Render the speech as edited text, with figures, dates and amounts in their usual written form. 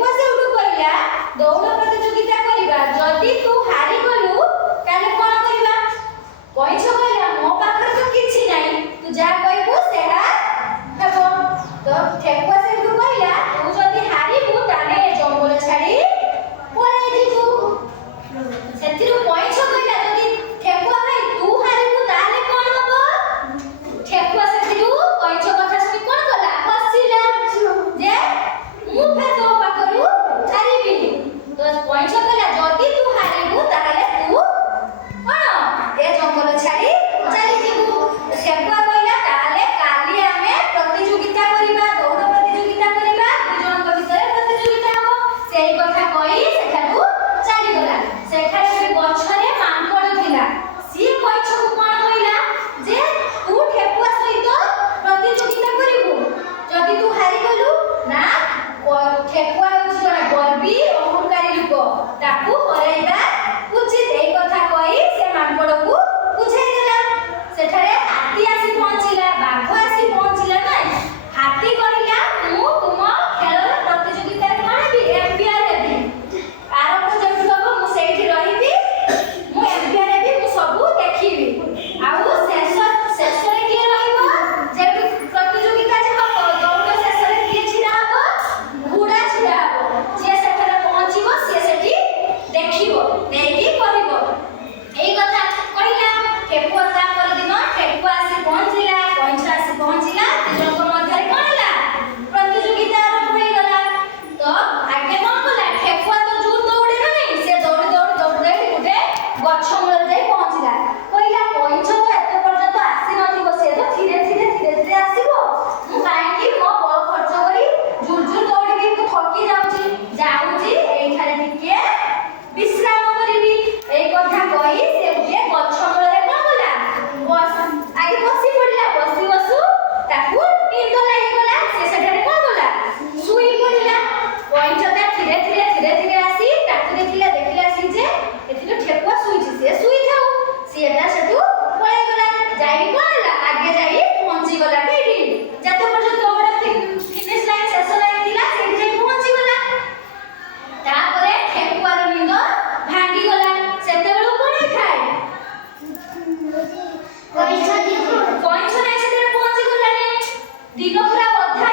ଠେକୁଆ ସେଉଠୁ କହିଲା ଦୌଡ଼ ପ୍ରତିଯୋଗିତା କରିବା, ଯଦି ତୁ ହାରିଗଲୁ ତାହେଲେ କ'ଣ କରିବା? କଇଁଛ କହିଲା ମୋ ପାଖରେ ତ କିଛି ନାହିଁ, ତୁ ଯାହା କହିବୁ ସେହା ହେବ। ତ ଠେକୁଆ ସେଉଠୁ କହିଲା ତୁ ଯଦି ହାରିବୁ ତାହେଲେ ଏ ଜଙ୍ଗଲ ଛାଡ଼ି ପଳେଇ ଯିବୁ। ସେଥିରୁ କଇଁଛ କହିଲା ଯଦି ଠେକୁଆ ଭାଇ ତୁ ହାରିବୁ ତାହେଲେ କ'ଣ ହେବ? ଠେକୁଆ ସେଥିରୁ କଇଁଛ କଥା ଶୁଣି କ'ଣ କଲା? ହସିଲା ଯେ ମୁଁ ଫେର ତୋ ପାଖରୁ ହାରିବିନି। ତ କଇଁଛ କହିଲା ଯଦି ତୁ ହାରିବୁ ତାହେଲେ ତୁ କ'ଣ ଏ ଜଙ୍ଗଲ ଛାଡ଼ି ଚାଲିଯିବୁ। ଠେକୁଆ କହିଲା ତାହେଲେ କାଲି ଆମେ ପ୍ରତିଯୋଗିତା କରିବା, ଦୌଡ଼ ପ୍ରତିଯୋଗିତା କରିବା, ଦୁଇ ଜଣଙ୍କ ଭିତରେ ପ୍ରତିଯୋଗିତା ହେବ। ସେଇ କଥା କହି ସେଠାରୁ ଚାଲିଗଲା। ସେଠାରେ ଗୋଟେ ଗଛରେ ମାଙ୍କଡ଼ ଥିଲା। ସିଏ କଇଁଛକୁ କ'ଣ କହିଲା ଯେ ତୁ ଠେକୁଆ ସହିତ ପ୍ରତିଯୋଗିତା କରିବୁ, ଯଦି ତୁ ହାରିଗଲୁ ନା ଠେକୁଆ ହେଉଛି ଜଣେ ଗର୍ବୀ ଅହଂକାରୀ ଲୋକ, ତାକୁ ହରାଇବା ଉଚିତ। ଏଇ କଥା କହି ସେ ମାଙ୍କଡ଼କୁ ବୁଝାଇ ଦେଲା। ସେଠାରେ ହାତୀ ଆସି ପହଞ୍ଚିଲା, ବାଘ ଆସି ପହଞ୍ଚିଲା। ନାଇଁ, ହାତୀ କହିଲା ମୁଁ ତୁମ ଖେଳର ପ୍ରତିଯୋଗିତାରେ କ'ଣ ହେବି? ଏମ୍ପିଆର ହେବି। ଆରମ୍ଭ ଯେମିତି ହେବ ମୁଁ ସେଇଠି ରହିବି, ମୁଁ ଏମ୍ପିଆର ହେବି, ମୁଁ ସବୁ ଦେଖିବି। ଆଉ ଶେଷରେ କିଏ ରହିବ? ଯେହେତୁ ପ୍ରତିଯୋଗିତା ଯେ ହେବ, ଦୌଡ଼ ଶେଷରେ କିଏ ଛିଡ଼ା ହେବ? ଘୋଡ଼ା ଛିଡ଼ା ହେବ। ଯିଏ ସେଠାରେ ପହଞ୍ଚିବ ସିଏ ସେଠି ଦେଖିବ, ନେଇକି କରିବ। ଏଇ କଥା କହିଲା। ଠେକୁଆ ତା ପରଦିନ ଠେକୁଆ ଆସି ପହଞ୍ଚିଲା, କଇଁଛ ଆସି ପହଞ୍ଚିଲା। ଦୁଇ ଜଣଙ୍କ ମଧ୍ୟରେ କ'ଣ ହେଲା? ପ୍ରତିଯୋଗିତା ଆରମ୍ଭ ହୋଇଗଲା। ତ ଆଗେ କ'ଣ କଲା? ଠେକୁଆ ତ ଯୋଉ ଦୌଡ଼େ ନା ନାହିଁ, ସେ ଦୌଡ଼ି ଗୋଟେ ଗଛ ମୂଳରେ ଯାଇ ପହଞ୍ଚିଲା। କହିଲା କଇଁଛ ତ ଏତେ ପର୍ଯ୍ୟନ୍ତ ଆସିନଥିବ, ସେ ତ ଧୀରେ ଧୀରେ ଆସିବ, ମୁଁ କାହିଁକି ମୋ ବଳ ଖର୍ଚ୍ଚ କରି ଜୁର ଦୌଡ଼ିବି? ମୁଁ ଥକି ଯାଉଛି ଏଇଠାରେ ଟିକେ ବିଶ୍ରାମ କରିବି। ଏଇ କଥା କହି ସେ ଗୋଟିଏ ଗଛ ମୂଳରେ କ'ଣ କଲା? ଆଗେ ବସି ପଡ଼ିଲା। ବସୁ ତାକୁ ନିଦ ଲାଗିଗଲା। ସେ ସେଠାରେ କ'ଣ କଲା? ଶୋଇ ପଡ଼ିଲା। କଇଁଛ ତା ଧୀରେ ଧୀରେ ଆସି ତାକୁ ଦେଖିଲା ସେ ଯେ ଏଥିରେ ଠେକୁଆ ଶୋଇଛି, ସେ ଶୋଇଥାଉ। ସିଏ ତା ସେଠୁ ପଳେଇଗଲା। ଯାଇ କ'ଣ ହେଲା? ଆଗେ ଯାଇ ପହଞ୍ଚିଗଲା କେଇଠି? ଯେତେ ପର୍ଯ୍ୟନ୍ତ ଦୌଡ଼ ଫିନିଶ ଲାଇନ୍ ଶେଷ ଲାଇନ୍ ଥିଲା ସେଇଠି ଯାଇ ପହଞ୍ଚିଗଲା। ତାପରେ ଠେକୁଆର ନିଦ ଭାଙ୍ଗିଗଲା। ସେତେବେଳକୁ କ'ଣ ହେଇଥାଏ? କଇଁଛ ନାଇଁ ସେଠାରେ ପହଞ୍ଚିଗଲାଣି। ଦିନ ପୁରା ଅଧା